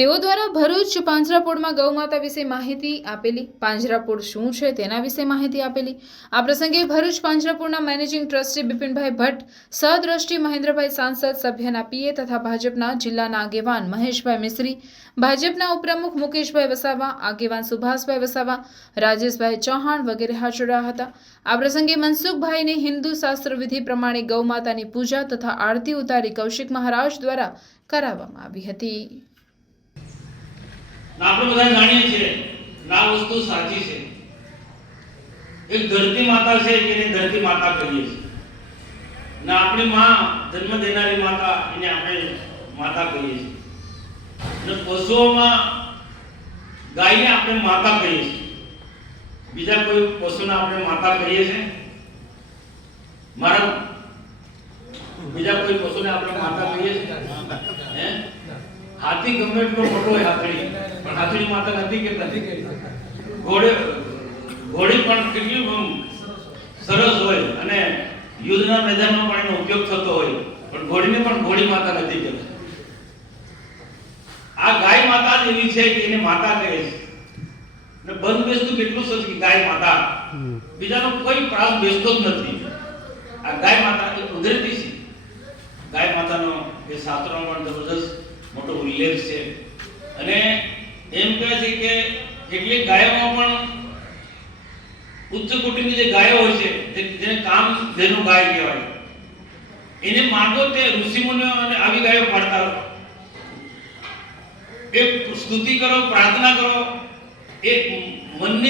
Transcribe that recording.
તેઓ દ્વારા ભરૂચ પાંજરાપોળમાં ગૌમાતા વિશે માહિતી આપેલી, પાંજરાપોળ શું છે તેના વિશે માહિતી આપેલી। આ પ્રસંગે ભરૂચ પાંજરાપોળના મેનેજિંગ ટ્રસ્ટી બિપિનભાઈ ભટ્ટ, સહદ્રષ્ટિ મહેન્દ્રભાઈ સાંસદ, સભ્યના પીએ તથા ભાજપના જિલ્લાના આગેવાન મહેશભાઈ મિસ્ત્રી, ભાજપના ઉપપ્રમુખ મુકેશભાઈ વસાવા, આગેવાન સુભાષભાઈ વસાવા, રાજેશભાઈ ચૌહાણ વગેરે હાજર રહ્યા હતા। આ પ્રસંગે મનસુખભાઈને હિન્દુ શાસ્ત્ર વિધિ પ્રમાણે ગૌમાતાની પૂજા તથા આરતી ઉતારી કૌશિક મહારાજ દ્વારા કરાવવામાં આવી હતી। આપણે બધા જાણીએ છીએ આ વસ્તુ સાચી છે। એક ધરતી માતા છે જેને ધરતી માતા કહીએ છીએ, અને આપણી માં જન્મ દેનારી માતા એને આપણે માતા કહીએ છીએ, અને પશુઓમાં ગાયને આપણે માતા કહીએ છીએ। બીજા કોઈ પશુને આપણે માતા કહીએ છીએ? મારા બીજા કોઈ પશુને આપણે માતા કહીએ છીએ? હાથી ગમે એટલો મોટો હોય, હાથડી માતા નથી કે નથી? ઘોડી પણ કેટલી સરસ હોય અને યુદ્ધના મેદાનમાં પણ એનો ઉપયોગ થતો હોય, પણ ઘોડીને પણ ઘોડી માતા નથી કહેતા। આ ગાય માતા જ એવી છે કે એને માતા કહે છે, અને બંધ બેસતું કેટલું સચ કે ગાય માતા, બીજાનો કોઈ પ્રાસ બેસતો જ નથી। આ ગાય માતા એ કુદરતી છે। ગાય માતાનો એ શાસ્ત્રોમાં પણ જબરદસ્ત મોટો ઉલ્લેખ છે, અને એમ કહે છે કે કેટલીક ગાયોમાં પણ ઉચ્ચ કોટીની જે ગાયો હોય છે, જેને કામ જેનું ગાય કહેવાય, એને માગો તે ઋષિમુનિઓ અને આવી ગાયો પાડતા એક સ્તુતિ કરો, પ્રાર્થના કરો, એક મનની